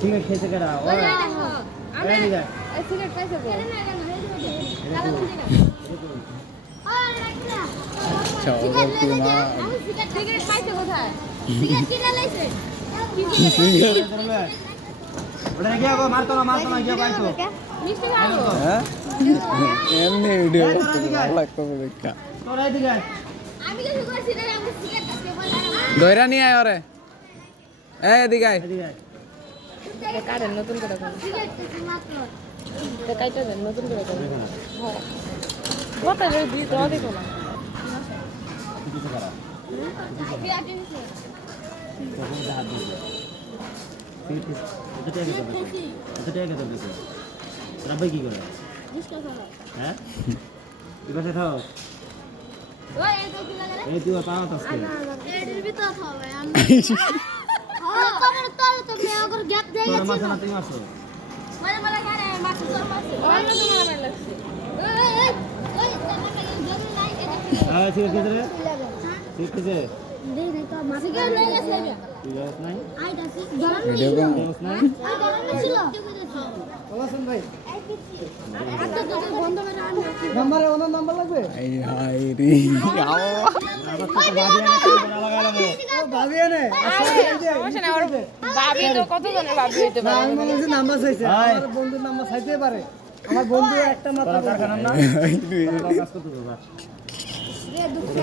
cigarette খেয়েছে কেনা ধৈরা নিয়ে আয় ওরে এদিকে আয় কারেন নতুন করে কাইটা দেন নতুন করে কত দিই তো দেখো না কি করে হ্যাঁ কি কথা খাও এই তুই পাও তো এর ভিতর খাবে আমি তোর তো মে अगर গ্যাপ দেই তোর মাছ না তুই মাছ মানে মানে খারে মাছ তোর মাছ ওই তো মানে লাগছে ওই তোমার কাছে জরুরি নাই এটা হ্যাঁ ঠিক আছে রে ঠিক আছে দেই নাই তো মাছ কে নাই আছে তুই যাস নাই আইটা সি গরম ভিডিও কল যাস নাই আর গরম ছিল ওলাসন ভাই আচ্ছা তো বন্ধ করে আন নাম্বারে ওনার নাম্বার লাগবে এই হাই রে ভাবি এনে সমস্যা নাই ওর ভাবি তো কত জনের ভাবি হইতে পারে আমি বলছি নাম্বার চাইছে আমার বন্ধুর নাম্বার চাইতে পারে আমার বন্ধু একটা মাত্র কারখানা না কাজ করতে দাও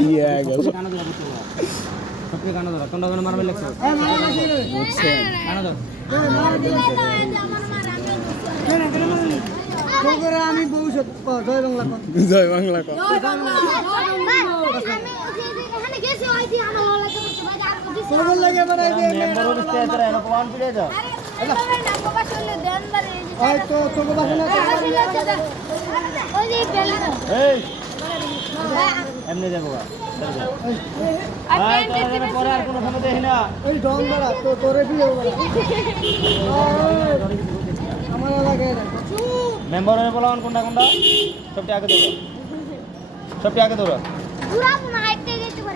ইয়া গেল কানা দাও সবকে কানা দাও কোনটা কোন মারবে লাগছে বুঝছেন কানা দাও আমি ভবিষ্যৎ জয় বাংলা জয় বাংলা কর কোন লাগে বানাই দে মেম্বার হইতে এত এত প্ল্যান পিড়ে দাও ওই তো তোকে বাসনা এই এমনি যাবো গা আই তোরে পরে আর কোনো সময় দেখি না ওই ডং বড়া তো তোরে কি হবে আমার লাগে মেম্বার হয়ে বলান কোনটা কোনটা সবটি আগে ধরো সবটি আগে ধরো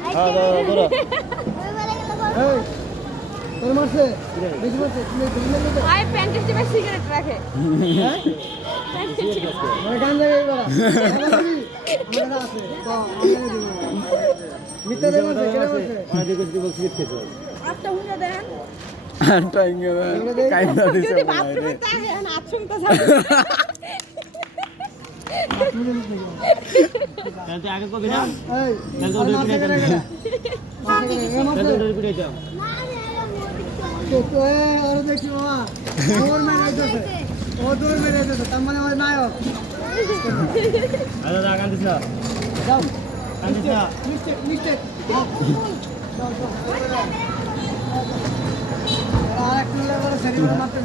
হ্যাঁ ধরো এই তোর মারছে বেশি মারছে তুমি ধরে আই প্যান্টের চেয়ে সিগারেট রাখে হ্যাঁ মানে গান জায়গায় বড়া আমার আছে তো আমি দিব মিতে দেব কেন আছে মানে দেখো দেখো সিট খেতে আপটা হুঁজা দেন টাইম গেল কাইন্দা দিছে যদি বাথরুমে তাহে আছুম তো যাবে তাহলে আগে কবি না এই তাহলে ওদের পিড়ে যাও ওদের পিড়ে যাও তো তো আর দেখি বাবা ওর মেরে দিতেছে ও দূর মেরে দিতেছে তার মানে ওই নায়ক আরে কান দিছ না যাও কান দিছ না মিস্টেক আর একটা লেভেলে সেরি মারতে